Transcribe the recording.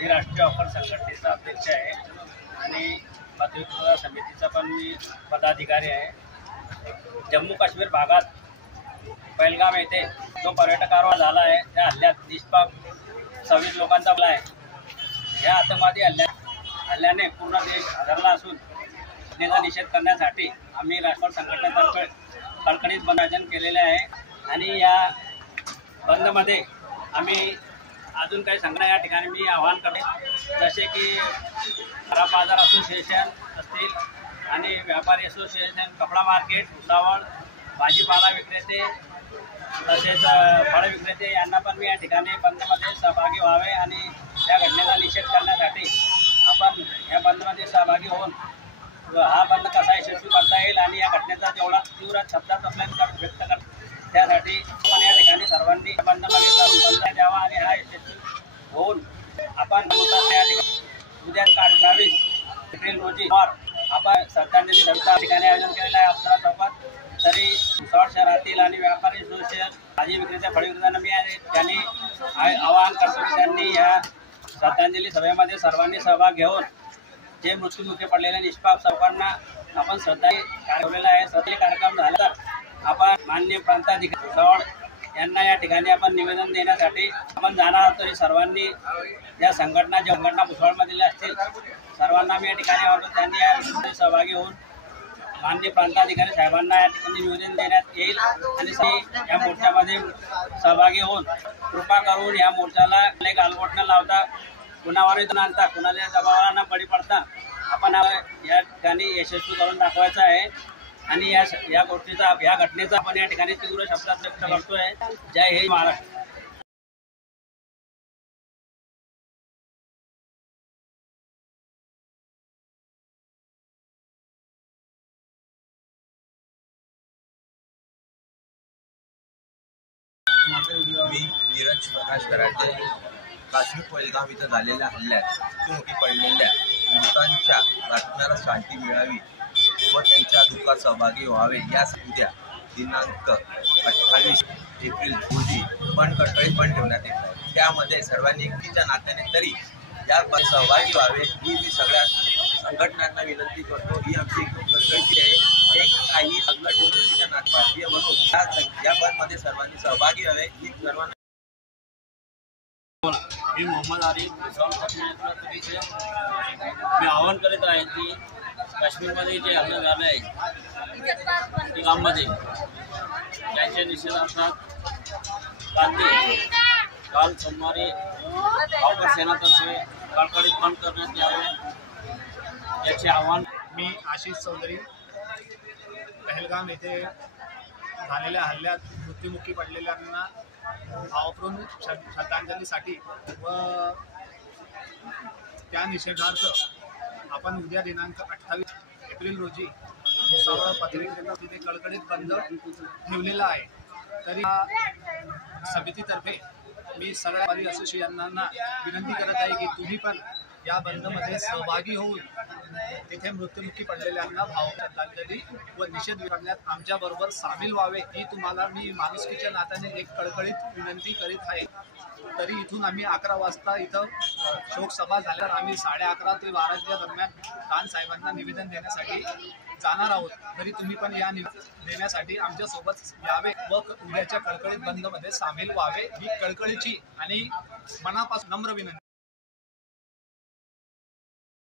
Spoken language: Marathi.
मी राष्ट्रीय हॉकर संघटनेचा अध्यक्ष आहे आणि पत्रकार समितीचा पण मी पदाधिकारी आहे। जम्मू काश्मीर भागात पहलगाम येथे जो पर्यटकांवर झाला आहे त्या हल्ल्यात निष्पाप 26 लोकांचा बळी आहे। या आतंकवादी हल्ल्याने पूर्ण देश हादरला असून त्याचा निषेध करण्यासाठी आम्ही राष्ट्रीय संघटनेतर्फे कडकडीत बंद आयोजन केलेले आहे आणि या बंदमध्ये आम्ही अजून काही संघटना या ठिकाणी मी आवाहन करते, जसे की खराब बाजार असोसिएशन असतील आणि व्यापारी असोसिएशन, कपडा मार्केट, भुसावळ, भाजीपाला विक्रेते तसेच फळ विक्रेते यांना पण मी या ठिकाणी बंदमध्ये सहभागी व्हावे आणि या घटनेचा निषेध करण्यासाठी आपण या बंदमध्ये सहभागी होऊन हा बंद कसा यशस्वी करता येईल आणि या घटनेचा जेवढा तीव्र शब्दात आपल्याला व्यक्त कर त्यासाठी आपण या ठिकाणी सर्वांनी बंदमध्ये बंद द्यावा आणि हा यशस्वी होऊन आपण या ठिकाणी उद्या 28 एप्रिल रोजी आपण श्रद्धांजली सभेचं ठिकाणी आयोजन केलेलं आहे अप्सरा चौकात। तरी भुसावळ शहरातील आणि व्यापारी असोसिएशन, भाजी विक्रेत्या, फळ विक्रेत्यांना मी त्यांनी आवाहन करतो की त्यांनी या श्रद्धांजली सभेमध्ये सर्वांनी सहभाग घेऊन जे मृत्युमुखी पडलेल्या निष्पाप सर्वांना आपण श्रद्धांजली ठेवलेला आहे। श्रद्धांजली कार्यक्रम झाला तर आपण माननीय प्रांताधिकारी भुसावळ यांना या ठिकाणी आपण निवेदन देण्यासाठी आपण जाणार आहोत। तरी सर्वांनी या संघटना भुसावळमधील असतील सर्वांना मी या ठिकाणी आवडतो त्यांनी या सहभागी होऊन माननीय प्रांताधिकारी साहेबांना या ठिकाणी निवेदन देण्यात येईल आणि या मोर्चामध्ये सहभागी होऊन कृपा करून या मोर्चाला गालबोट न लावता, कुणावरही न आणता, कुणाच्या दबावाला न बळी पडता आपण या ठिकाणी यशस्वी करून दाखवायचं आहे आणि या गोष्टीचा या घटनेचा आपण या ठिकाणी तीव्र शब्दात व्यक्त करतोय। जय हिंद महाराष्ट्र। मी नीरज प्रकाश कराटे काश्मीर पहलगाम इथं झालेल्या हल्ल्यात मृत्युमुखी पडलेल्या मृतांच्या आत्म्याला शांती मिळावी व त्यांच्या दुःखात सहभागी व्हावे यासाठी उद्या दिनांक 28 एप्रिल रोजी कडकडीत बंद ठेवण्यात येत आहे। त्यामध्ये सर्वांनी एकटीच्या नात्याने तरी या सहभागी व्हावे ही मी सगळ्या संघटनांना विनंती करतो। ही आमची कडकडी आहे। एक काही संघटनेच्या भारतीय म्हणून या बंदमध्ये सर्वांनी सहभागी व्हावे ही सर्वांना मी मोहम्मद आरिफ मी आवाहन करीत आहे की काश्मीरमध्ये जे हल्ला झाला आहे पहलगाममध्ये त्याच्या निषेधार्थ काल सोमवारी हॉकर सेनातर्फे कडकडीत बंद करण्यात यावे याचे आवाहन। मी आशिष चौधरी पहलगाम येथे झालेल्या हल्ल्यात मृत्युमुखी पडलेल्यांना भावपूर्ण श्रद्धांजलीसाठी व त्या निषेधार्थ आपण उद्या दिनांक 28 एप्रिल रोजी भुसावळ पत्रिकेचा तिथे कडकडीत बंद ठेवलेला आहे। तरी समितीतर्फे मी सगळ्या असोसिएशनांना विनंती करत आहे की तुम्ही पण या बंदमध्ये सहभागी होऊन तिथे मृत्युमुखी पडलेल्यांना श्रद्धांजली व निषेध करण्यात आमच्याबरोबर सामील व्हावे ही तुम्हाला मी माणुसकीच्या नात्याने एक कळकळीत विनंती करीत आहे। तरी इथून आम्ही 11 वाजता इथं शोकसभा झाल्यावर आम्ही 11:30 ते 12च्या दरम्यान खान साहेबांना निवेदन देण्यासाठी जाणार आहोत। तरी तुम्ही पण या देण्यासाठी आमच्यासोबत यावे व उद्याच्या कडकडीत बंदमध्ये सामील व्हावे ही कळकळीची आणि मनापासून नम्र विनंती।